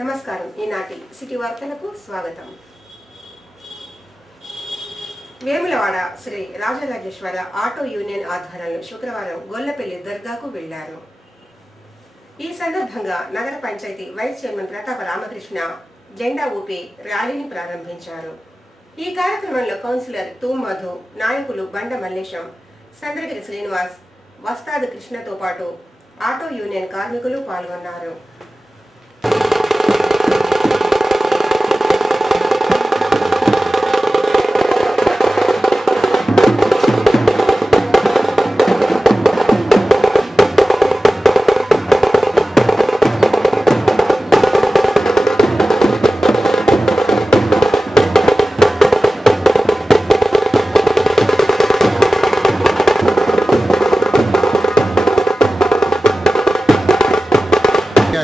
నమస్కారం. ఈనాటి సిటీ వార్తలకు స్వాగతం. వేములవాడ శ్రీ రాజరాజేశ్వర ఆటో యూనియన్ ఆధ్వర్యంలో శుక్రవారం గొల్లపల్లి దర్గాకు వెళ్లారు. ఈ సందర్భంగా నగర పంచాయతీ వైస్ చైర్మన్ ప్రతాప రామకృష్ణ జెండా ఊపి ర్యాలీని ప్రారంభించారు. ఈ కార్యక్రమంలో కౌన్సిలర్ తూ మధు, నాయకులు బండ మల్లేశం, సంద్రగిరి శ్రీనివాస్, వస్తాద్ కృష్ణతో పాటు ఆటో యూనియన్ కార్మికులు పాల్గొన్నారు.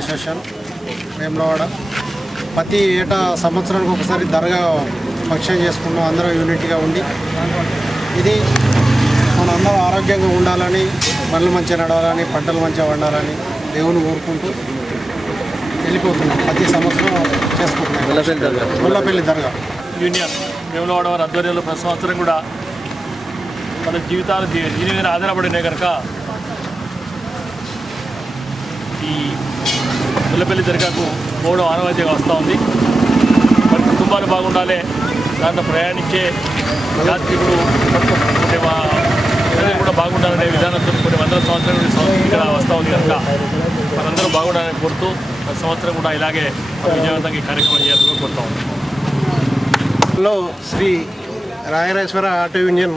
అసోసియేషన్ వేములవాడ ప్రతి ఏటా సంవత్సరానికి ఒకసారి దర్గా ఫంక్షన్ చేసుకున్నాం. అందరం యూనిట్గా ఉండి ఇది మనందరం ఆరోగ్యంగా ఉండాలని, పనులు మంచిగా నడవాలని, పంటలు మంచిగా వండాలని దేవుని కోరుకుంటూ వెళ్ళిపోతున్నాం. ప్రతి సంవత్సరం చేసుకుంటున్నాం. గొల్లపల్లి దర్గా యూనియన్ వేములవాడ వారి ఆధ్వర్యంలో ప్రతి సంవత్సరం కూడా మన జీవితాలు దీని మీద ఆధారపడినాయి కనుక ఈ గొల్లపల్లి దర్గాకు పోవడం ఆనవాయితీగా వస్తూ ఉంది. మరి కుటుంబాలు బాగుండాలి, దాంట్లో ప్రయాణించే యాత్రికులు ప్రజలు కూడా బాగుండాలనే విధానంతో కొన్ని వందల సంవత్సరాల సంస్కృతిగా వస్తూ ఉంది కనుక మనందరూ బాగుండాలని కోరుతూ ప్రతి సంవత్సరం కూడా ఇలాగే విజయవంతంగా ఈ కార్యక్రమం చేయాలని కోరుతూ ఉంది. శ్రీ రాజరాజేశ్వర ఆటో యూనియన్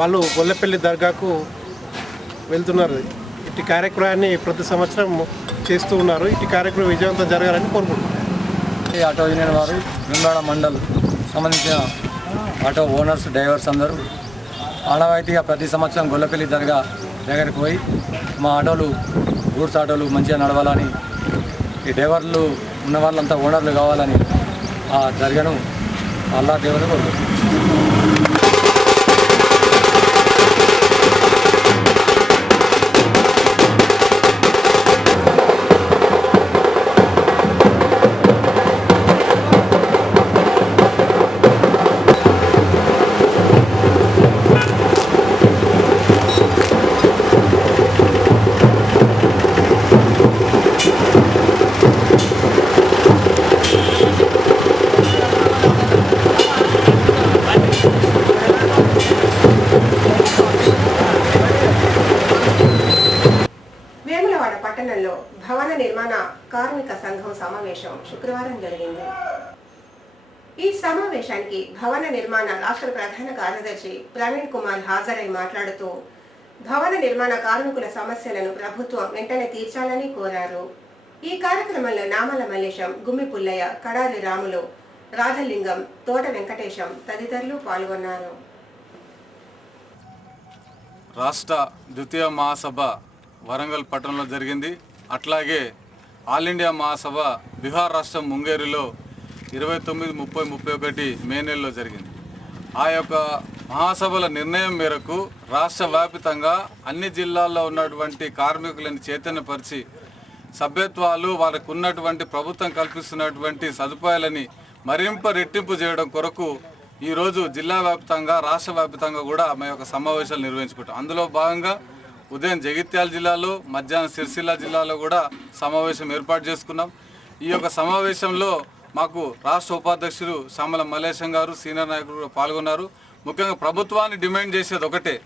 వాళ్ళు గొల్లపల్లి దర్గాకు వెళ్తున్నారు. ఇటు కార్యక్రమాన్ని ప్రతి సంవత్సరం చేస్తూ ఉన్నారు. ఇటు కార్యక్రమం విజయవంతం జరగాలని కోరుకుంటున్నారు. ఈ ఆటో యూనియన్ వారు వేములవాడ మండల్ సంబంధించిన ఆటో ఓనర్స్, డ్రైవర్స్ అందరూ ఆనవాయితీగా ప్రతి సంవత్సరం గొల్లపల్లి దర్గా దగ్గరికి పోయి మా ఆటోలు, గూడ్స్ ఆటోలు మంచిగా నడవాలని, ఈ డ్రైవర్లు ఉన్న వాళ్ళంతా ఓనర్లు కావాలని ఆ దర్గాను అల్లా దేవుని కోరుకుంటున్నారు. పట్టణంలో భవన నిర్మాణ కార్మిక సంఘం సమావేశం శుక్రవారం జరిగింది. ఈ సమావేశానికి భవన నిర్మాణ రాష్ట్ర ప్రధాన కార్యదర్శి ప్రవీణ్ కుమార్ హాజరై మాట్లాడుతూ భవన నిర్మాణ కార్మికుల సమస్యలను ప్రభుత్వం వెంటనే తీర్చాలని కోరారు. ఈ కార్యక్రమంలో నామల మల్లేశం, గుమ్మి పుల్లయ్య, కడారి రాములు, రాధలింగం, తోట వెంకటేశం తదితరులు పాల్గొన్నారు. రాష్ట్ర ద్వితీయ మహాసభ వరంగల్ పట్టణంలో జరిగింది. అట్లాగే ఆల్ ఇండియా మహాసభ బీహార్ రాష్ట్రం ముంగేరులో 29, 30, 31 మే నెలలో జరిగింది. ఆ యొక్క మహాసభల నిర్ణయం మేరకు రాష్ట్ర వ్యాప్తంగా అన్ని జిల్లాల్లో ఉన్నటువంటి కార్మికులను చైతన్యపరిచి సభ్యత్వాలు, వాళ్ళకు ఉన్నటువంటి ప్రభుత్వం కల్పిస్తున్నటువంటి సదుపాయాలని మరింత రెట్టింపు చేయడం కొరకు ఈరోజు జిల్లా వ్యాప్తంగా, రాష్ట్ర వ్యాప్తంగా కూడా మా యొక్క సమావేశాలు నిర్వహించుకుంటాం. అందులో భాగంగా ఉదయం జగిత్యాల జిల్లాలో, మధ్యాహ్నం సిరిసిల్ల జిల్లాలో కూడా సమావేశం ఏర్పాటు చేసుకున్నాం. ఈ యొక్క సమావేశంలో మాకు రాష్ట్ర ఉపాధ్యక్షులు శ్యామల మల్లేశం గారు, సీనియర్ నాయకులు కూడా పాల్గొన్నారు. ముఖ్యంగా ప్రభుత్వాన్ని డిమాండ్ చేసేది ఒకటే,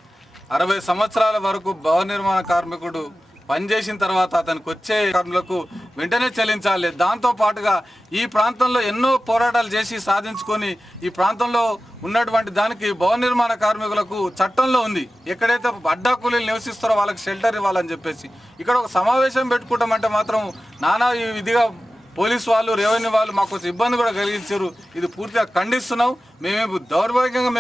60 సంవత్సరాల వరకు భవన నిర్మాణ కార్మికుడు పనిచేసిన తర్వాత అతనికి వచ్చే కార్మికులకు వెంటనే చెల్లించాలి. దాంతో పాటుగా ఈ ప్రాంతంలో ఎన్నో పోరాటాలు చేసి సాధించుకొని ఈ ప్రాంతంలో ఉన్నటువంటి దానికి భవన నిర్మాణ కార్మికులకు చట్టంలో ఉంది, ఎక్కడైతే అడ్డా కూలీలు నివసిస్తారో వాళ్ళకి షెల్టర్ ఇవ్వాలని చెప్పేసి. ఇక్కడ ఒక సమావేశం పెట్టుకుంటామంటే మాత్రం నానా విధిగా పోలీసు వాళ్ళు, రెవెన్యూ వాళ్ళు మాకు ఇబ్బంది కూడా కలిగించారు. ఇది పూర్తిగా ఖండిస్తున్నాం. మేమేమి దౌర్భాగ్యంగా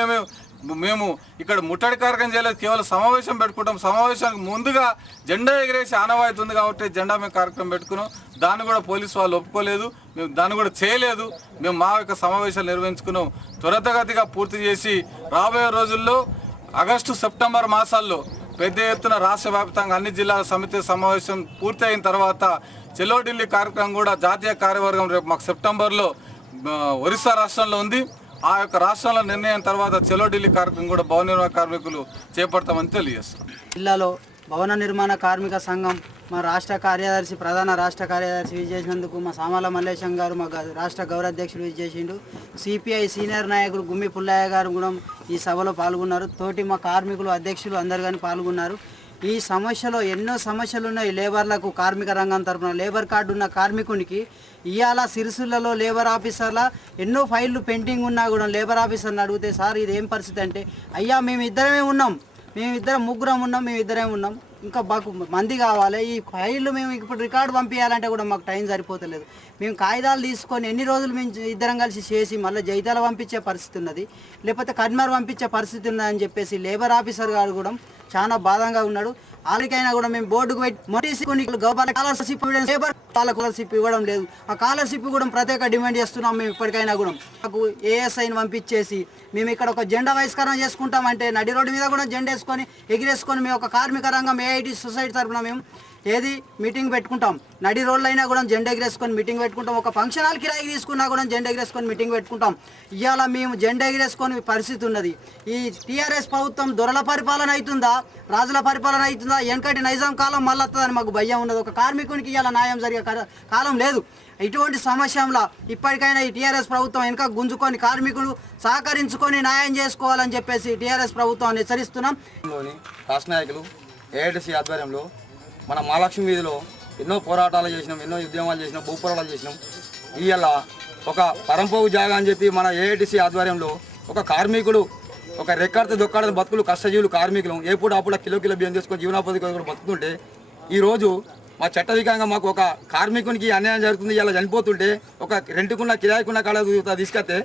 మేము ఇక్కడ ముట్టడి కార్యక్రమం చేయలేదు, కేవలం సమావేశం పెట్టుకుంటాం. సమావేశానికి ముందుగా జెండా ఎగిరేసి ఆనవాయితీ ఉంది కాబట్టి జెండా మేము కార్యక్రమం పెట్టుకున్నాం. దాన్ని కూడా పోలీసు వాళ్ళు ఒప్పుకోలేదు, మేము దాన్ని కూడా చేయలేదు. మేము మా యొక్క సమావేశాలు నిర్వహించుకున్నాం. త్వరితగతిగా పూర్తి చేసి రాబోయే రోజుల్లో ఆగస్టు సెప్టెంబర్ మాసాల్లో పెద్ద ఎత్తున రాష్ట్ర వ్యాప్తంగా అన్ని జిల్లాల సమితి సమావేశం పూర్తి అయిన తర్వాత చెలో ఢిల్లీ కార్యక్రమం కూడా జాతీయ కార్యవర్గం రేపు మాకు సెప్టెంబర్లో ఒరిస్సా రాష్ట్రంలో ఉంది. ఆ యొక్క రాష్ట్రంలో నిర్ణయం తర్వాత చెలో ఢిల్లీ కార్యక్రమం కూడా భవన నిర్మాణ కార్మికులు చేపడతామని తెలియజేస్తాం. జిల్లాలో భవన నిర్మాణ కార్మిక సంఘం మా రాష్ట్ర కార్యదర్శి ప్రధాన రాష్ట్ర కార్యదర్శి విజేసినందుకు మా సామాల మల్లేశం గారు మా రాష్ట్ర గౌరవాధ్యక్షుడు విజేసిండు. సిపిఐ సీనియర్ నాయకుడు గుమ్మి పుల్లయ్య గారు కూడా ఈ సభలో పాల్గొన్నారు. తోటి మా కార్మికులు అధ్యక్షులు అందరు కానీ పాల్గొన్నారు. ఈ సమస్యలో ఎన్నో సమస్యలు ఉన్నాయి. లేబర్లకు కార్మిక రంగం తరఫున లేబర్ కార్డు ఉన్న కార్మికునికి ఇవాళ సిరిసిల్లలో లేబర్ ఆఫీసర్ల ఎన్నో ఫైళ్ళు పెండింగ్ ఉన్నా కూడా లేబర్ ఆఫీసర్ని అడిగితే సార్ ఇది ఏం పరిస్థితి అంటే, అయ్యా మేమిద్దరమే ఉన్నాం, ముగ్గురం ఉన్నాం, మేమిద్దరమే ఉన్నాం, ఇంకా మాకు మంది కావాలి, ఈ ఫైళ్ళు మేము ఇప్పుడు రికార్డు పంపించాలంటే కూడా మాకు టైం సరిపోతలేదు. మేము కాగితాలు తీసుకొని ఎన్ని రోజులు మేము ఇద్దరం కలిసి చేసి మళ్ళీ జైతాలు పంపించే పరిస్థితి ఉన్నది, లేకపోతే కడ్మర్ పంపించే పరిస్థితి ఉన్నదని చెప్పేసి లేబర్ ఆఫీసర్ గారు కూడా చాలా బాధంగా ఉన్నాడు. వాళ్ళకైనా కూడా మేము బోర్డుకు పెట్టి మొదటి స్కాలర్షిప్ లేబర్ స్కాలర్షిప్ ఇవ్వడం లేదు. ఆ స్కాలర్షిప్ కూడా ప్రత్యేక డిమాండ్ చేస్తున్నాం. మేము ఇప్పటికైనా కూడా మాకు ఏఎస్ఐని పంపించేసి మేము ఇక్కడ ఒక జెండా బహిష్కరణ చేసుకుంటామంటే నడి రోడ్డు మీద కూడా జెండా వేసుకొని ఎగిరేసుకొని మేము ఒక కార్మిక రంగం ఏఐటి సొసైటీ తరఫున మేము ఏది మీటింగ్ పెట్టుకుంటాం. నడి రోడ్లు అయినా కూడా జెండా ఎగిరేసుకొని మీటింగ్ పెట్టుకుంటాం. ఒక ఫంక్షన్ హాల్ కిరాయికి తీసుకున్నా కూడా జెండా ఎగిరేసుకొని మీటింగ్ పెట్టుకుంటాం. ఇవాళ మేము జెండా ఎగిరేసుకొని పరిస్థితి ఉన్నది. ఈ టీఆర్ఎస్ ప్రభుత్వం దొరల పరిపాలన అవుతుందా, రాజుల పరిపాలన అవుతుందా, వెనకటి నైజాం కాలం మళ్ళీ వస్తుందని మాకు భయం ఉన్నది. ఒక కార్మికునికి ఇవాళ న్యాయం జరిగే కాలం లేదు. ఇటువంటి సమస్యలో ఇప్పటికైనా ఈ టీఆర్ఎస్ ప్రభుత్వం వెనక గుంజుకొని కార్మికులు సహకరించుకొని న్యాయం చేసుకోవాలని చెప్పేసి టీఆర్ఎస్ ప్రభుత్వాన్ని హెచ్చరిస్తున్నాం. రాష్ట్ర నాయకులు ఏఐటిసి ఆధ్వర్యంలో మన మహాలక్ష్మి వీధిలో ఎన్నో పోరాటాలు చేసినాం, ఎన్నో ఉద్యమాలు చేసినాం, భూ పోరాటాలు చేసినాం. ఇవాళ ఒక పరంపోగు జాగా అని చెప్పి మన ఏఐటిసి ఆధ్వర్యంలో ఒక కార్మికుడు ఒక రెక్కడితే దొక్కాడని బతుకులు కష్టజీవులు కార్మికులు ఎప్పుడు అప్పుడు కిలో బియ్యం చేసుకొని జీవనోపాధి బతుకుతుంటే ఈరోజు మా చట్టవికంగా మాకు ఒక కార్మికునికి అన్యాయం జరుగుతుంది. ఇలా చనిపోతుంటే ఒక రెంట్కున్న కిరాయికున్న కాడ తీసుకొస్తే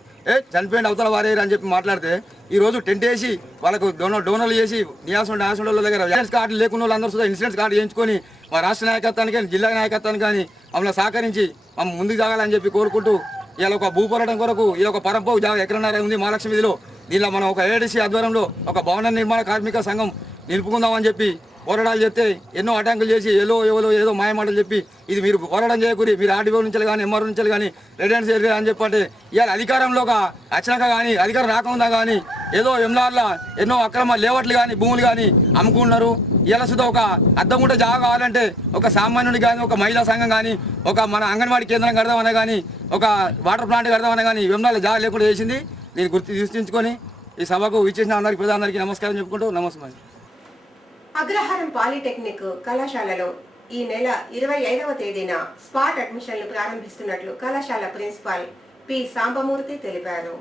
చనిపోయిన అవతల వారేరు అని చెప్పి మాట్లాడితే ఈరోజు టెంట్ వేసి వాళ్ళకు డోనర్లు చేసి నియాసం దగ్గర ఇన్సూరెన్స్ కార్డు లేకున్న వాళ్ళందరూ కూడా ఇన్సూరెన్స్ కార్డు చేయించుకొని మా రాష్ట్ర నాయకత్వానికి కానీ జిల్లా నాయకత్వానికి కానీ మమ్మల్ని సహకరించి మమ్మల్ని ముందుకు సాగాలని చెప్పి కోరుకుంటూ ఇలా ఒక భూ పోరాటం కొరకు ఇలా ఒక పరంపోగు జాగా ఎక్కడన్నారా ఉంది మహాలక్ష్మి వీధిలో. దీనిలో మనం ఒక ఏఐటిసి ఆధ్వర్యంలో ఒక భవన నిర్మాణ కార్మిక సంఘం నిలుపుకుందామని చెప్పి పోరాటాలు చేస్తే ఎన్నో ఆటంకులు చేసి ఏదో మాయమాటలు చెప్పి ఇది మీరు పోరాటం చేయకూరి మీరు ఆర్డీఓ నుంచి కానీ ఎంఆర్ఓ నుంచి కానీ రెసిడెన్స్ ఏరియా అని చెప్పంటే ఇవాళ అధికారంలోకి వచ్చినాక కానీ అధికారం రాకుండా కానీ ఏదో ఎంఆర్లా ఎన్నో అక్రమ లేవట్లు కానీ భూములు కానీ అమ్ముకుంటున్నారు. ఇలా సుధా ఒక అద్దముంట జాగా కావాలంటే ఒక సామాన్యుని కానీ ఒక మహిళా సంఘం కానీ ఒక మన అంగన్వాడీ కేంద్రం కడదామన్నా కానీ ఒక వాటర్ ప్లాంట్ కడదామన్నా కానీ ఎంఆర్లో జాగా లేకుండా చేసింది. దీన్ని గుర్తించుకొని ఈ సభకు విచ్చేసిన అందరికీ ప్రధానందరికీ నమస్కారం చెప్పుకుంటూ నమస్కారం. అగ్రహారం పాలిటెక్నిక్ కళాశాలలో ఈ నెల 25వ తేదీన స్పాట్ అడ్మిషన్లు ప్రారంభిస్తున్నట్లు కళాశాల ప్రిన్సిపాల్ పి సాంబమూర్తి తెలిపారు.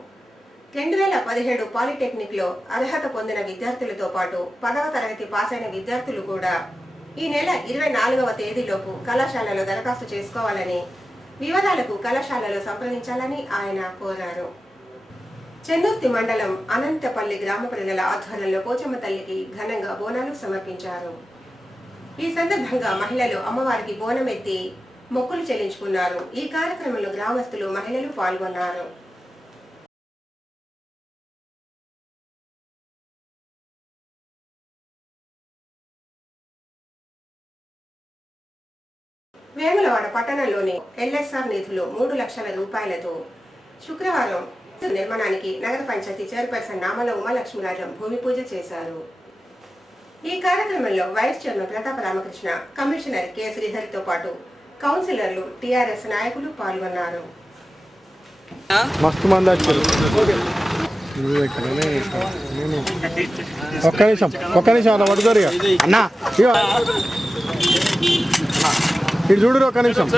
2017 పాలిటెక్నిక్ లో అర్హత పొందిన విద్యార్థులతో పాటు 10వ తరగతి పాస్ అయిన విద్యార్థులు కూడా ఈ నెల 24వ తేదీలోపు కళాశాలలో దరఖాస్తు చేసుకోవాలని, వివరాలకు కళాశాలలో సంప్రదించాలని ఆయన కోరారు. చెన్నూర్తి మండలం అనంతపల్లి గ్రామ ప్రజల ఆధ్వర్యంలో పోచమ్మ తల్లికి ఘనంగా బోనాలు సమర్పించారు. ఈ సందర్భంగా మహిళలు అమ్మవారికి బోనం ఎత్తి మొక్కులు చెల్లించుకున్నారు. ఈ కార్యక్రమంలో గ్రామస్తులు, మహిళలు పాల్గొన్నారు. వేములవాడ పట్టణంలోని ఎల్ఎస్ఆర్ నిధులు 3 లక్షల రూపాయలతో శుక్రవారం నిర్మాణానికి నగర పంచాయతీ చైర్పర్సన్ నామల ఉమాలక్ష్మీరాజం భూమి పూజ చేశారు. ఈ కార్యక్రమంలో వైస్ చైర్మన్ ప్రతాప రామకృష్ణ, కమిషనర్ కె శ్రీహరితో పాటు కౌన్సిలర్లు, టీఆర్ఎస్ నాయకులు పాల్గొన్నారు. ఒక్క నిమిషం అన్న పడుకోరు అన్నా, ఇటు చూడరు ఒక్క నిమిషం.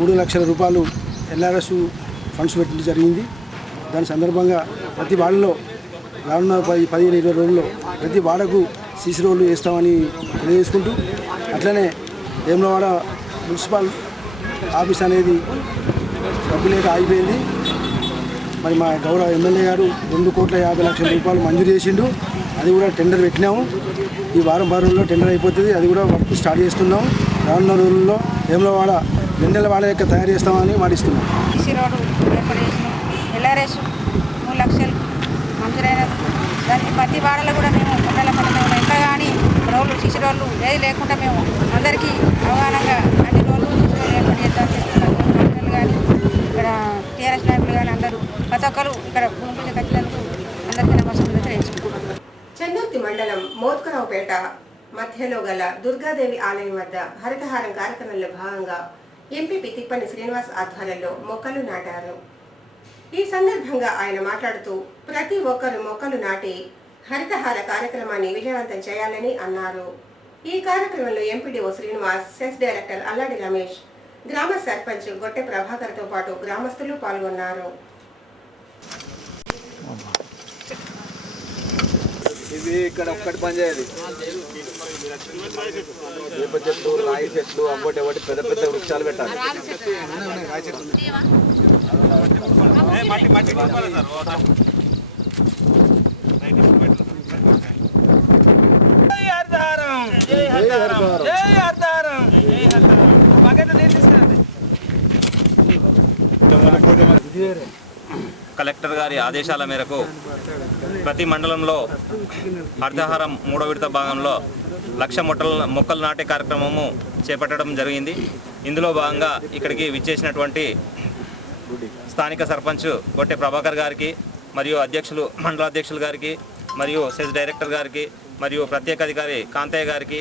3 లక్షల రూపాయలు ఎల్ఆర్ఎస్ ఫండ్స్ పెట్టడం జరిగింది. దాని సందర్భంగా ప్రతి వార్డులో రానున్న 15-20 రోజుల్లో ప్రతి వార్డుకు సీసీ రోడ్లు వేస్తామని తెలియజేసుకుంటూ, అట్లనే వేములవాడ మున్సిపల్ ఆఫీస్ అనేది సభ్యులేక ఆగిపోయింది. మరి మా గౌరవ ఎమ్మెల్యే గారు 2,50,00,000 రూపాయలు మంజూరు చేసిండు. అది కూడా టెండర్ పెట్టినాము. ఈ వారం రోజుల్లో టెండర్ అయిపోతుంది. అది కూడా వర్క్ స్టార్ట్ చేస్తున్నాం. రానున్న రోజుల్లో వేములవాడ వెన్నెలవాడ యొక్క తయారు చేస్తామని మాటిస్తున్నాం. సిసి రోడ్డు ఏర్పాటు చేసినాం. LRS 3 లక్షలు మంజూరైనది. దానికి ప్రతి వాడలో కూడా మేము మండల పట్టణంలో ఎక్కడ కానీ రోడ్లు సిసి రోడ్లు ఏది లేకుండా మేము అందరికీ అవగాహనగా అన్ని రోడ్లు ఏర్పాటు చేద్దామని చెప్తున్నాం. మంత్రులు కానీ ఇక్కడ TRS నాయకులు కానీ అందరూ ప్రతి ఒక్కరు ఇక్కడ భూమి పూజ కట్టినందుకు అందరికీ నమస్కారం తెలియజేసుకుంటున్నాం. చందుర్తి మండలం మోత్కరావుపేట మధ్యలో గల దుర్గాదేవి ఆలయం వద్ద హరితహారం కార్యక్రమంలో భాగంగా ఎంపీపీ తిప్పని శ్రీనివాస్ ఆధ్వర్యంలో మొక్కలు నాటారు. ఈ సందర్భంగా ఆయన మాట్లాడుతూ ప్రతి ఒక్కరు మొక్కలు నాటి హరితహార కార్యక్రమాన్ని విజయవంతం చేయాలని అన్నారు. ఈ కార్యక్రమంలో ఎంపీడీఓ శ్రీనివాస్, సెస్ డైరెక్టర్ అల్లాడి రమేష్, గ్రామ సర్పంచ్ గొట్టె ప్రభాకర్తో పాటు గ్రామస్తులు పాల్గొన్నారు. ఇది ఇక్కడ ఒక్కటి పని చేయాలి. వేప చెట్లు, రాయి చెట్లు, ఒకటి పెద్ద పెద్ద వృక్షాలు పెట్టాలి. కలెక్టర్ గారి ఆదేశాల మేరకు ప్రతి మండలంలో హరితహారం 3వ విడత భాగంలో 1,00,000 మొక్కలు నాటే కార్యక్రమము చేపట్టడం జరిగింది. ఇందులో భాగంగా ఇక్కడికి విచ్చేసినటువంటి స్థానిక సర్పంచ్ గొట్టె ప్రభాకర్ గారికి మరియు మండలాధ్యక్షులు గారికి మరియు సెస్ డైరెక్టర్ గారికి మరియు ప్రత్యేక అధికారి కాంతయ్య గారికి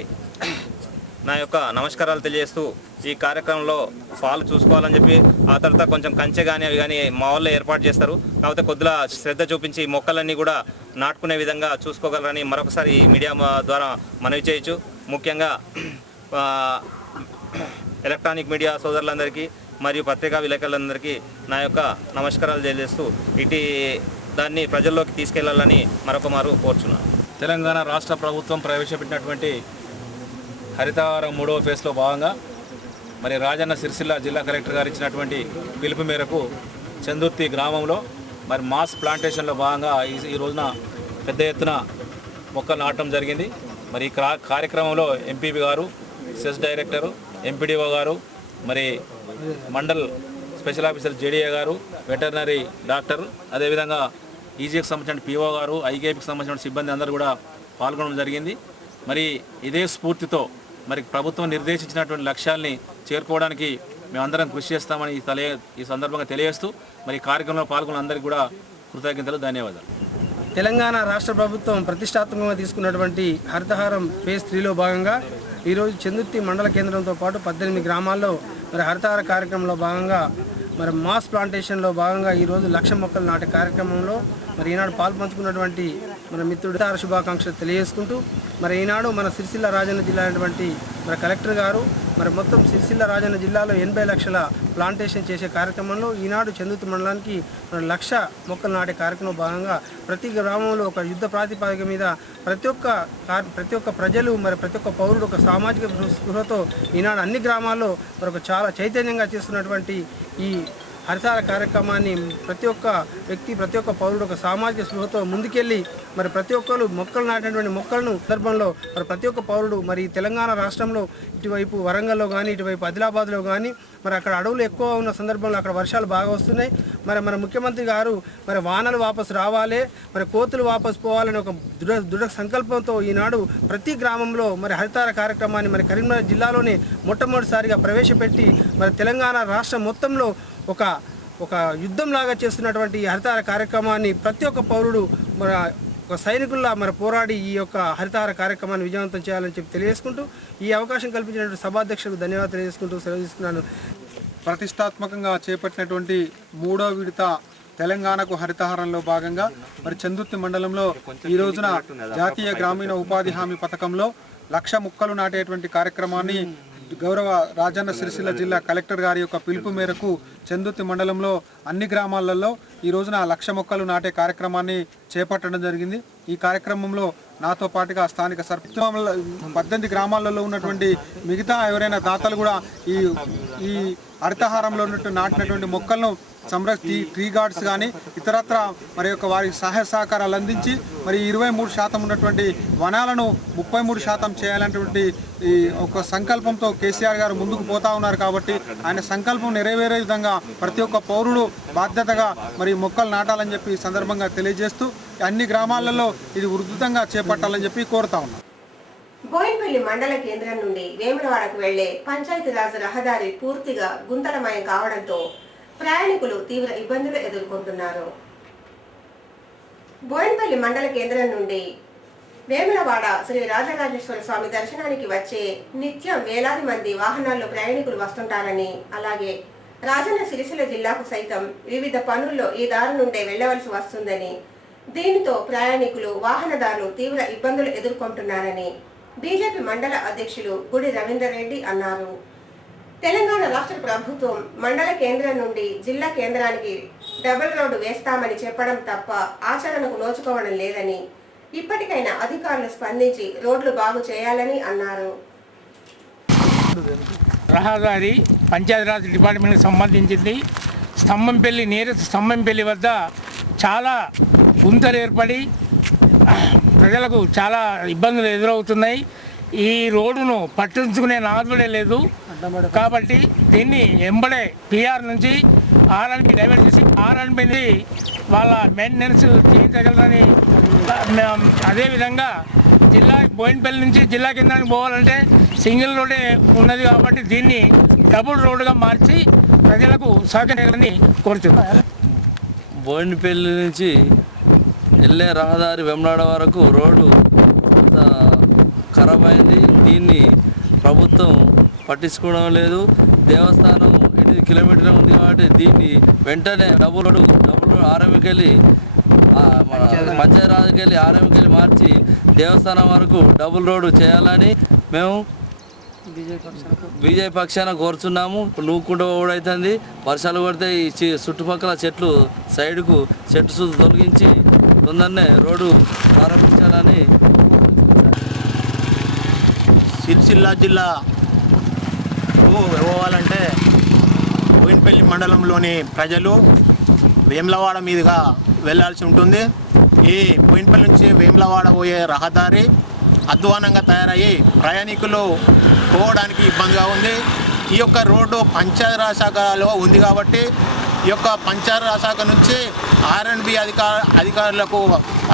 నా యొక్క నమస్కారాలు తెలియజేస్తూ ఈ కార్యక్రమంలో పాలు చూసుకోవాలని చెప్పి ఆ తర్వాత కొంచెం కంచె కానీ అవి కానీ మా వాళ్ళు ఏర్పాటు చేస్తారు. కాకపోతే కొద్దిగా శ్రద్ధ చూపించి మొక్కలన్నీ కూడా నాటుకునే విధంగా చూసుకోగలరని మరొకసారి మీడియా ద్వారా మనవి చేయొచ్చు. ముఖ్యంగా ఎలక్ట్రానిక్ మీడియా సోదరులందరికీ మరియు పత్రికా విలేకరులందరికీ నా యొక్క నమస్కారాలు తెలియజేస్తూ దాన్ని ప్రజల్లోకి తీసుకెళ్లాలని మరొకమారు కోరుచున్నాను. తెలంగాణ రాష్ట్ర ప్రభుత్వం ప్రవేశపెట్టినటువంటి హరితహారం 3వ ఫేజ్లో భాగంగా మరి రాజన్న సిరిసిల్ల జిల్లా కలెక్టర్ గారు ఇచ్చినటువంటి పిలుపు మేరకు చందుర్తి గ్రామంలో మరి మాస్ ప్లాంటేషన్లో భాగంగా ఈ రోజున పెద్ద ఎత్తున మొక్కలు నాటడం జరిగింది. మరి ఈ కార్యక్రమంలో ఎంపీపీ గారు, సెస్ డైరెక్టరు, ఎంపీడీఓ గారు, మరి మండల్ స్పెషల్ ఆఫీసర్ జేడీఏ గారు, వెటర్నరీ డాక్టర్, అదేవిధంగా ఈజీకి సంబంధించిన పీఓ గారు, ఐకేపీకి సంబంధించిన సిబ్బంది అందరూ కూడా పాల్గొనడం జరిగింది. మరి ఇదే స్ఫూర్తితో మరి ప్రభుత్వం నిర్దేశించినటువంటి లక్ష్యాల్ని చేరుకోవడానికి మేమందరం కృషి చేస్తామని ఈ సందర్భంగా తెలియజేస్తూ మరి కార్యక్రమంలో పాల్గొన్న అందరికీ కూడా కృతజ్ఞతలు, ధన్యవాదాలు. తెలంగాణ రాష్ట్ర ప్రభుత్వం ప్రతిష్టాత్మకంగా తీసుకున్నటువంటి హరితహారం ఫేజ్ 3లో భాగంగా ఈరోజు చందుర్తి మండల కేంద్రంతో పాటు 18 గ్రామాల్లో మరి హరితహార కార్యక్రమంలో భాగంగా మరి మాస్ ప్లాంటేషన్లో భాగంగా ఈరోజు 1,00,000 మొక్కలు నాటే కార్యక్రమంలో మరి ఈనాడు పాల్పంచుకున్నటువంటి మన మిత్రుడు శుభాకాంక్షలు తెలియజేసుకుంటూ మరి ఈనాడు మన సిరిసిల్ల రాజన్న జిల్లా అయినటువంటి మన కలెక్టర్ గారు మరి మొత్తం సిరిసిల్ల రాజన్న జిల్లాలో 80 లక్షల ప్లాంటేషన్ చేసే కార్యక్రమంలో ఈనాడు చందుర్తి మండలానికి మరి 1,00,000 మొక్కలు నాటే కార్యక్రమంలో భాగంగా ప్రతి గ్రామంలో ఒక యుద్ధ ప్రాతిపదిక మీద ప్రతి ఒక్క ప్రజలు మరి ప్రతి ఒక్క పౌరుడు ఒక సామాజిక స్పృహతో ఈనాడు అన్ని గ్రామాల్లో మరి ఒక చాలా చైతన్యంగా చేస్తున్నటువంటి ఈ హరితహార కార్యక్రమాన్ని ప్రతి ఒక్క వ్యక్తి, ప్రతి ఒక్క పౌరుడు ఒక సామాజిక స్పృహతో ముందుకెళ్ళి మరి ప్రతి ఒక్కరు మొక్కలు నాటినటువంటి మొక్కలను సందర్భంలో మరి ప్రతి ఒక్క పౌరుడు మరి తెలంగాణ రాష్ట్రంలో ఇటువైపు వరంగల్లో కానీ ఇటువైపు ఆదిలాబాద్లో కానీ మరి అక్కడ అడవులు ఎక్కువ ఉన్న సందర్భంలో అక్కడ వర్షాలు బాగా వస్తున్నాయి. మరి మన ముఖ్యమంత్రి గారు మరి వానలు వాపసు రావాలి, మరి కోతులు వాపసు పోవాలని ఒక దృఢ సంకల్పంతో ఈనాడు ప్రతి గ్రామంలో మరి హరితహార కార్యక్రమాన్ని మరి కరీంనగర్ జిల్లాలోనే మొట్టమొదటిసారిగా ప్రవేశపెట్టి మరి తెలంగాణ రాష్ట్రం మొత్తంలో ఒక యుద్ధంలాగా చేస్తున్నటువంటి ఈ హరితహార కార్యక్రమాన్ని ప్రతి ఒక్క పౌరుడు మరి ఒక సైనికుల్లా మరి పోరాడి ఈ యొక్క హరితహార కార్యక్రమాన్ని విజయవంతం చేయాలని చెప్పి తెలియజేసుకుంటూ ఈ అవకాశం కల్పించినటువంటి సభాధ్యక్షులకు ధన్యవాదాలు తెలియజేసుకుంటూ సెలవు తీసుకున్నాను. ప్రతిష్టాత్మకంగా చేపట్టినటువంటి 3వ విడత తెలంగాణకు హరితహారంలో భాగంగా మరి చందుర్తి మండలంలో ఈ రోజున జాతీయ గ్రామీణ ఉపాధి హామీ పథకంలో 1,00,000 మొక్కలు నాటేటువంటి కార్యక్రమాన్ని గౌరవ రాజన్న సిరిసిల్ల జిల్లా కలెక్టర్ గారి యొక్క పిలుపు మేరకు చందుర్తి మండలంలో అన్ని గ్రామాలలో ఈ రోజున 1,00,000 మొక్కలు నాటే కార్యక్రమాన్ని చేపట్టడం జరిగింది. ఈ కార్యక్రమంలో నాతో పాటుగా స్థానిక సర్పంచ్ 18 గ్రామాలలో ఉన్నటువంటి మిగతా ఎవరైనా దాతలు కూడా ఈ హరితహారంలో నాటినటువంటి మొక్కలను ట్రీ గార్డ్స్ కానీ ఇతరత్ర మరి యొక్క వారికి సహాయ సహకారాలు అందించి మరి 23% ఉన్నటువంటి వనాలను 33% చేయాలనేటువంటి ఈ ఒక సంకల్పంతో కేసీఆర్ గారు ముందుకు పోతా ఉన్నారు. కాబట్టి ఆయన సంకల్పం నెరవేరే విధంగా ప్రతి ఒక్క పౌరుడు బాధ్యతగా మరి మొక్కలు నాటాలని చెప్పి ఈ సందర్భంగా తెలియజేస్తూ అన్ని గ్రామాలలో ఇది ఉధృతంగా చేపట్టాలని చెప్పి కోరుతా ఉన్నాం. బోయిన్పల్లి మండల కేంద్రం నుండి వేములవాడకు వెళ్లే పంచాయతీరాజ్ రహదారి పూర్తిగా గుంతలమయం కావడంతో ప్రయాణికులు తీవ్ర ఇబ్బందులు ఎదుర్కొంటున్నారు. బోయిన్పల్లి మండల కేంద్రం నుండి వేములవాడ శ్రీ రాజరాజేశ్వర స్వామి దర్శనానికి వచ్చే నిత్యం వేలాది మంది వాహనాల్లో ప్రయాణికులు వస్తుంటారని, అలాగే రాజన్న సిరిసిల్ల జిల్లాకు సైతం వివిధ పనుల్లో ఈ దారి నుండే వెళ్లవలసి వస్తుందని, దీనితో ప్రయాణికులు వాహనదారులు తీవ్ర ఇబ్బందులు ఎదుర్కొంటున్నారని బీజేపీ మండల అధ్యక్షులు గుడి రవీందర్ రెడ్డి అన్నారు. తెలంగాణ రాష్ట్ర ప్రభుత్వం మండల కేంద్రం నుండి జిల్లా కేంద్రానికి డబుల్ రోడ్డు వేస్తామని చెప్పడం తప్ప ఆచరణకు నోచుకోవడం లేదని, ఇప్పటికైనా అధికారులు స్పందించి రోడ్లు బాగు చేయాలని అన్నారు. రహదారి పంచాయతీరాజ్ డిపార్ట్మెంట్కి సంబంధించింది. స్తంభంపల్లి నియరెస్ట్ స్తంభంపల్లి వద్ద చాలా గుంతలు ఏర్పడి ప్రజలకు చాలా ఇబ్బందులు ఎదురవుతున్నాయి. ఈ రోడ్డును పట్టించుకునే నాదుడే లేదు. కాబట్టి దీన్ని ఎంబడే పిఆర్ నుంచి ఆర్ఎన్బి డైవర్ట్ చేసి ఆర్ఎన్బిని వాళ్ళ మెయింటెనెన్స్ చేయించగలరని, అదేవిధంగా బోయిన్పల్లి నుంచి జిల్లా కేంద్రానికి పోవాలంటే సింగిల్ రోడ్డే ఉన్నది. కాబట్టి దీన్ని డబుల్ రోడ్డుగా మార్చి ప్రజలకు సహకరించాలని కోరుతున్నారు. బోయిన్పల్లి నుంచి వెళ్ళే రహదారి వెమ్లాడ వరకు రోడ్డు ఖరాబ్ అయింది. దీన్ని ప్రభుత్వం పట్టించుకోవడం లేదు. దేవస్థానం 8 కిలోమీటర్లు ఉంది కాబట్టి దీన్ని వెంటనే డబుల్ రోడ్డు ఆర్ఎంకి వెళ్ళి పంచాయతీరాజ్కి వెళ్ళి ఆర్ఎంకి వెళ్ళి మార్చి దేవస్థానం వరకు డబుల్ రోడ్డు చేయాలని మేము బీజేపీ పక్షాన కోరుతున్నాము. నూక్కుంటూ ఓడవుతుంది. వర్షాలు పడితే ఈ చుట్టుపక్కల చెట్లు సైడ్కు చెట్టు తొలగించి తొందరనే రోడ్డు ప్రారంభించాలని. సిరిసిల్ల జిల్లా పోవాలంటే బోయిన్పల్లి మండలంలోని ప్రజలు వేములవాడ మీదుగా వెళ్ళాల్సి ఉంటుంది. ఈ బోయిన్పల్లి నుంచి వేములవాడ పోయే రహదారి అధ్వానంగా తయారయ్యి ప్రయాణికులు పోవడానికి ఇబ్బందిగా ఉంది. ఈ యొక్క రోడ్డు పంచాయతీరాజ్ శాఖలో ఉంది కాబట్టి ఈ యొక్క పంచాయతీరాజ్ శాఖ నుంచి ఆర్ఎండ్బి అధికారులకు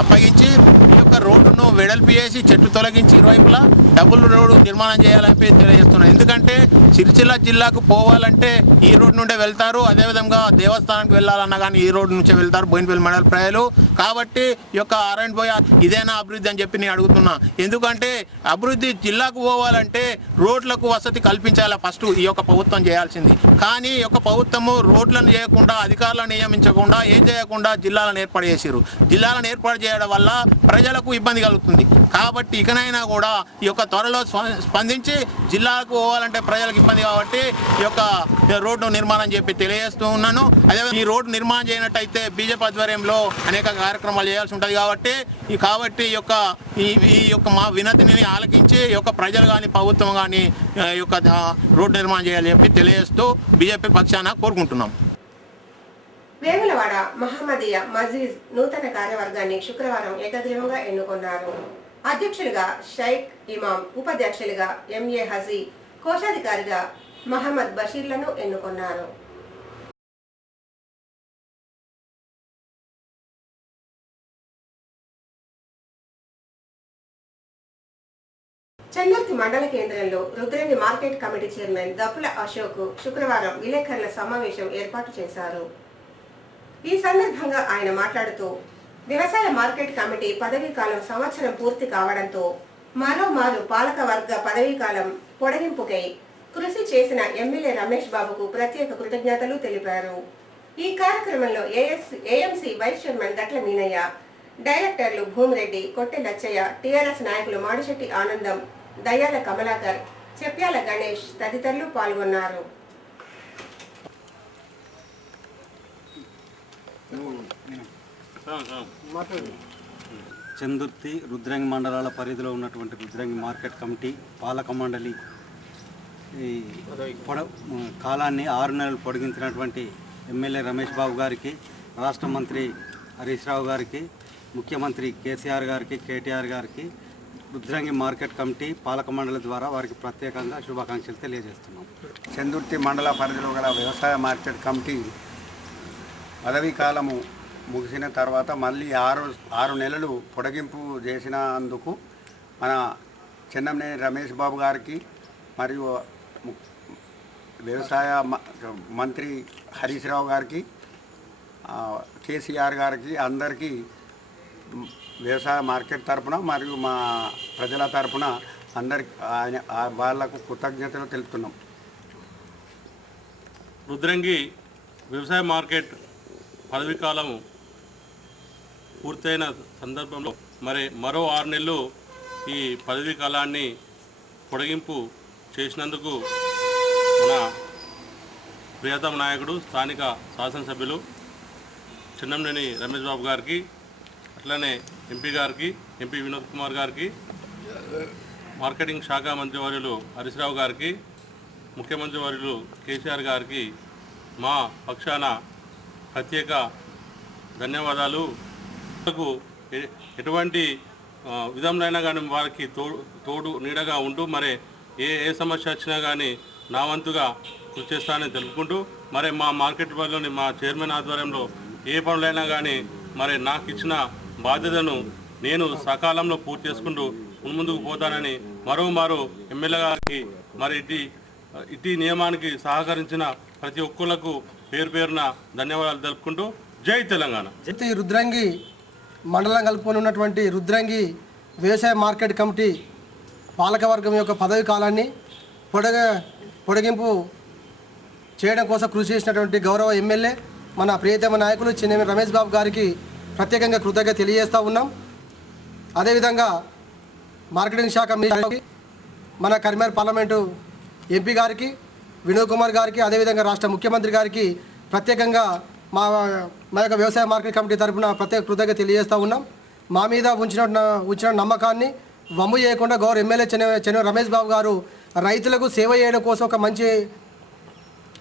అప్పగించి ఈ యొక్క రోడ్డును వెడల్పు చేసి చెట్టు తొలగించి ఇరువైపులా డబుల్ రోడ్డు నిర్మాణం చేయాలని తెలియజేస్తున్నాను. ఎందుకంటే సిరిసిల్ల జిల్లాకు పోవాలంటే ఈ రోడ్డు నుండే వెళ్తారు. అదేవిధంగా దేవస్థానానికి వెళ్ళాలన్నా కానీ ఈ రోడ్డు నుంచే వెళ్తారు బోయిన్పల్లి మండల ప్రజలు. కాబట్టి ఈ యొక్క ఆర్ఎండ్బి ఇదేనా అభివృద్ధి అని చెప్పి నేను అడుగుతున్నా. ఎందుకంటే అభివృద్ధి జిల్లాకు పోవాలంటే రోడ్లకు వసతి కల్పించాలి ఫస్ట్ ఈ యొక్క ప్రభుత్వం చేయాల్సింది. కానీ ఈ యొక్క ప్రభుత్వము రోడ్లను చేయకుండా, అధికారులను నియమించకుండా, ఏం చేయకుండా జిల్లాలను ఏర్పాటు చేసారు. జిల్లాలను ఏర్పాటు చేయడం వల్ల ప్రజలకు ఇబ్బంది కలుగుతుంది. కాబట్టి ఇకనైనా కూడా ఈ యొక్క త్వరలో స్పందించి జిల్లాకు పోవాలంటే ప్రజలకు ఇబ్బంది కాబట్టి ఈ యొక్క రోడ్డు నిర్మాణం చెప్పి తెలియజేస్తూ ఉన్నాను. అదేవిధంగా ఈ రోడ్డు నిర్మాణం చేయనట్టయితే బీజేపీ ఆధ్వర్యంలో అనేక కార్యక్రమాలు చేయాల్సి ఉంటుంది. కాబట్టి ఈ యొక్క మా వినతిని ఆలకించి ఈ యొక్క ప్రజలు కానీ ప్రభుత్వం కానీ ఈ యొక్క రోడ్డు నిర్మాణం చేయాలని చెప్పి తెలియజేస్తూ బీజేపీ పక్షాన కోరుకుంటున్నాం. వేములవాడ మహమ్మదీయ మజీద్ నూతన కార్యవర్గాన్ని శుక్రవారం ఏకగ్రీవంగా ఎన్నుకున్నారు. అధ్యక్షులుగా షైక్ ఇమాం, ఉపాధ్యక్షులుగా ఎంఏ హజీ, కోశాధికారిగా మహమ్మద్ బషీర్లను ఎన్నుకున్నారు. చందుర్తి మండల కేంద్రంలో రుద్రని market committee chairman Dappula Ashok శుక్రవారం విలేకరుల సమావేశం ఏర్పాటు చేశారు. ఈ సందర్భంగా ఆయన మాట్లాడుతూ, వ్యవసాయ మార్కెట్ కమిటీ పదవీకాలం సంవత్సరం పూర్తి కావడంతో మరోమారు పాలక వర్గ పదవీకాలం పొడిగింపుకై కృషి చేసిన ఎమ్మెల్యే రమేష్ బాబుకు ప్రత్యేక కృతజ్ఞతలు తెలిపారు. ఈ కార్యక్రమంలో ఏఎంసీ వైస్ చైర్మన్ గట్ల మీనయ్య, డైరెక్టర్లు భూమిరెడ్డి, కొట్టె లచ్చయ్య, టీఆర్ఎస్ నాయకులు మాడిశెట్టి ఆనందం, దయ్యాల కమలాకర్, చెప్యాల గణేష్ తదితరులు పాల్గొన్నారు. చందుర్తి రుద్రంగి మండలాల పరిధిలో ఉన్నటువంటి రుద్రంగి మార్కెట్ కమిటీ పాలక మండలి ఈ కాలాన్ని 6 నెలలు పొడిగించినటువంటి ఎమ్మెల్యే రమేష్ బాబు గారికి, రాష్ట్ర మంత్రి హరీష్ రావు గారికి, ముఖ్యమంత్రి కేసీఆర్ గారికి, కేటీఆర్ గారికి రుద్రంగి మార్కెట్ కమిటీ పాలక మండలి ద్వారా వారికి ప్రత్యేకంగా శుభాకాంక్షలు తెలియజేస్తున్నాం. చందుర్తి మండల పరిధిలో గల వ్యవసాయ మార్కెట్ కమిటీ పదవీ కాలము ముగిసిన తర్వాత మళ్ళీ 6 నెలలు పొడిగింపు చేసినందుకు మన చెన్నంనేని రమేష్ బాబు గారికి మరియు వ్యవసాయ మంత్రి హరీష్ రావు గారికి, కేసీఆర్ గారికి అందరికీ వ్యవసాయ మార్కెట్ తరపున మరియు మా ప్రజల తరపున అందరికి వాళ్లకు కృతజ్ఞతలు తెలుపుతున్నాం. రుద్రంగి వ్యవసాయ మార్కెట్ పదవీ కాలం పూర్తయిన సందర్భంలో మరో 6 నెలలు ఈ పదవీ కాలాన్ని పొడిగింపు చేసినందుకు మన ప్రియతమ నాయకుడు స్థానిక శాసనసభ్యులు చెన్నంనేని రమేష్ బాబు గారికి, అట్లనే ఎంపీ గారికి, ఎంపీ వినోద్ కుమార్ గారికి, మార్కెటింగ్ శాఖ మంత్రి వర్యులు హరీష్ రావు గారికి, ముఖ్యమంత్రి వర్యులు కేసీఆర్ గారికి మా పక్షాన ప్రత్యేక ధన్యవాదాలు. ఎటువంటి విధంలో కానీ వారికి తోడు నీడగా ఉంటూ ఏ సమస్య వచ్చినా కానీ నా వంతుగా కృషి చేస్తానని తెలుపుకుంటూ మా మార్కెట్ పరిధిలోని మా చైర్మన్ ఆధ్వర్యంలో ఏ పనులైనా కానీ నాకు ఇచ్చిన బాధ్యతను నేను సకాలంలో పూర్తి చేసుకుంటూ ముందుకు పోతానని మరో ఎమ్మెల్యే గారికి ఇటీ నియమానికి సహకరించిన ప్రతి ఒక్కళ్లకు పేరున ధన్యవాదాలు తెలుపుకుంటూ జై తెలంగాణ. రుద్రంగి మండలం కలుపుకొని ఉన్నటువంటి రుద్రంగి వ్యవసాయ మార్కెట్ కమిటీ పాలకవర్గం యొక్క పదవి కాలాన్ని పొడిగింపు చేయడం కోసం కృషి చేసినటువంటి గౌరవ ఎమ్మెల్యే మన ప్రియతమ నాయకులు చెన్నంనేని రమేష్ బాబు గారికి ప్రత్యేకంగా కృతజ్ఞత తెలియజేస్తూ ఉన్నాం. అదేవిధంగా మార్కెటింగ్ శాఖ మన కరీంనగర్ పార్లమెంటు ఎంపీ గారికి, వినోద్ కుమార్ గారికి, అదేవిధంగా రాష్ట్ర ముఖ్యమంత్రి గారికి ప్రత్యేకంగా మా యొక్క వ్యవసాయ మార్కెట్ కమిటీ తరఫున ప్రత్యేక కృతజ్ఞత తెలియజేస్తూ ఉన్నాం. మా మీద ఉంచిన నమ్మకాన్ని వమ్ము చేయకుండా గౌరవ ఎమ్మెల్యే చెన్నంనేని రమేష్ బాబు గారు రైతులకు సేవ చేయడం కోసం ఒక మంచి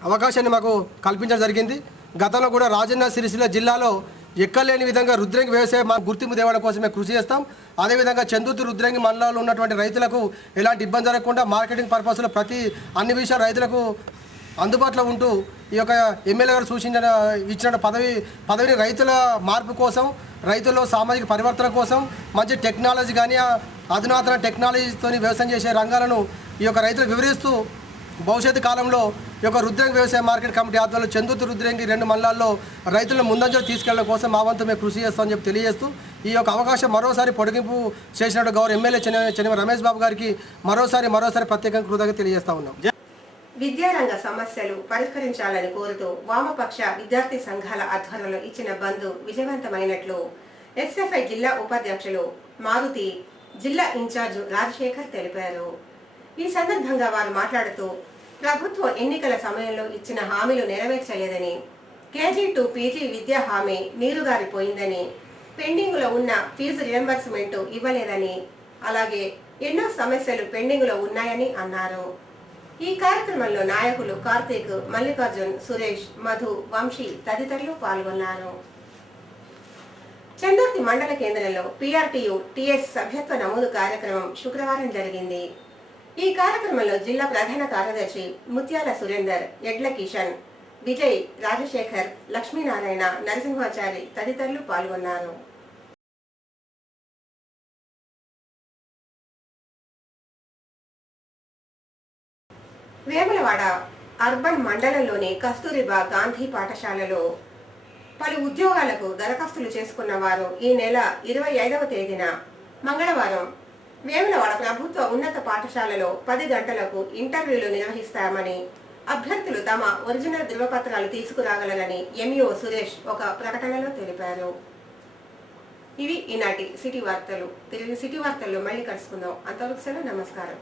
అవకాశాన్ని మాకు కల్పించడం జరిగింది. గతంలో కూడా రాజన్న సిరిసిల్ల జిల్లాలో ఎక్కలేని విధంగా రుద్రంగి వ్యవసాయ గుర్తింపు తేవడం కోసమే కృషి చేస్తాం. అదేవిధంగా చందుర్తి రుద్రంగి మండలంలో ఉన్నటువంటి రైతులకు ఎలాంటి ఇబ్బంది జరగకుండా మార్కెటింగ్ పర్పస్లో అన్ని విషయాలు రైతులకు అందుబాటులో ఉంటూ ఈ యొక్క ఎమ్మెల్యే గారు ఇచ్చిన పదవిని రైతుల మార్పు కోసం, రైతుల్లో సామాజిక పరివర్తన కోసం మంచి టెక్నాలజీ కానీ అధునాతన టెక్నాలజీతో వ్యవసాయం చేసే రంగాలను ఈ యొక్క రైతులకు వివరిస్తూ భవిష్యత్తు కాలంలో ఈ యొక్క రుద్రంగి వ్యవసాయ మార్కెట్ కమిటీ ఆధ్వర్యంలో చందుర్తి రుద్రంగి 2 మండలాల్లో రైతులను ముందంజలు తీసుకెళ్లడం కోసం మా వంతు మేము కృషి చేస్తామని చెప్పి తెలియజేస్తూ ఈ యొక్క అవకాశం మరోసారి పొడిగింపు చేసినట్టు గౌరవ ఎమ్మెల్యే చెన్నంనేని రమేష్ బాబు గారికి మరోసారి ప్రత్యేకంగా కృతజ్ఞత తెలియజేస్తా ఉన్నాం. విద్యారంగ సమస్యలు పరిష్కరించాలని కోరుతూ వామపక్ష విద్యార్థి సంఘాల ఆధ్వర్యంలో ఇచ్చిన బంద్ విజయవంతమైనట్లు ఎస్ఎఫ్ఐ జిల్లా ఉపాధ్యక్షులు మారుతి, జిల్లా ఇన్ఛార్జ్ రాజశేఖర్ తెలిపారు. ఈ సందర్భంగా వారు మాట్లాడుతూ ప్రభుత్వం ఎన్నికల సమయంలో ఇచ్చిన హామీలు నెరవేర్చలేదని, కేజీ టు పీజీ విద్యా హామీ నీరుగారిపోయిందని, పెండింగ్లో ఉన్న ఫీజు రియంబర్స్మెంట్ ఇవ్వలేదని, అలాగే ఎన్నో సమస్యలు పెండింగ్లో ఉన్నాయని అన్నారు. ఈ కార్యక్రమంలో నాయకులు కార్తీక్, మల్లికార్జున్, సురేష్, మధు, వంశీ తదితరులు పాల్గొన్నారు. చందుర్తి మండల కేంద్రంలో PRTU TS సభ్యత్వ నమోదు కార్యక్రమం శుక్రవారం జరిగింది. ఈ కార్యక్రమంలో జిల్లా ప్రధాన కార్యదర్శి ముత్యాల సురేందర్, ఎడ్ల కిషన్, విజయ్, రాజశేఖర్, లక్ష్మీనారాయణ, నరసింహాచారి తదితరులు పాల్గొన్నారు. వేములవాడ అర్బన్ మండలంలోని కస్తూరిబా గాంధీ పాఠశాలలో పలు ఉద్యోగాలకు దరఖాస్తులు చేసుకున్న వారు ఈ నెల 25వ తేదీన మంగళవారం వేములవాడ ప్రభుత్వ ఉన్నత పాఠశాలలో 10 గంటలకు ఇంటర్వ్యూలు నిర్వహిస్తామని, అభ్యర్థులు తమ ఒరిజినల్ ధృవపత్రాలు తీసుకురాగలరని ఎంఈఓ సురేష్ ఒక ప్రకటనలో తెలిపారు. ఇవి ఈనాటి సిటీ వార్తలు. తిరిగి సిటీ వార్తల్లో మళ్ళీ కలుసుకుందాం. అంతవరకు సెలవు. నమస్కారం.